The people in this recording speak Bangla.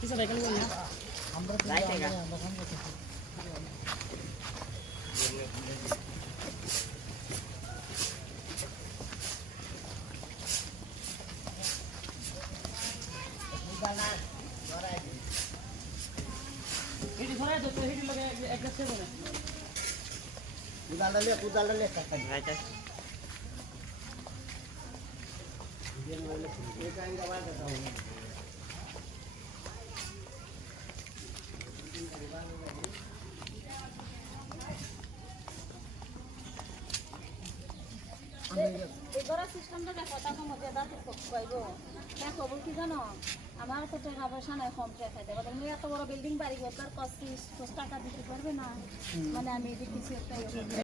Bisa baik kali ya. Baik ya. Ini suara itu tuh ini lagi agak sih mana? Udah le kakak. Baik. Dia mau le. Ini kan enggak ada tahu. এবারে সিস্টেমটা দেখো তখন মজাদার পাইব হ্যাঁ খবর কি জানো আমার তো টাকা পয়সা নাই কম টাকা দেবো তুমি এত বড় বিল্ডিং বাড়ি করতে আর 25 টাকা দিতে পারবে না মানে আমি দিচ্ছি একটা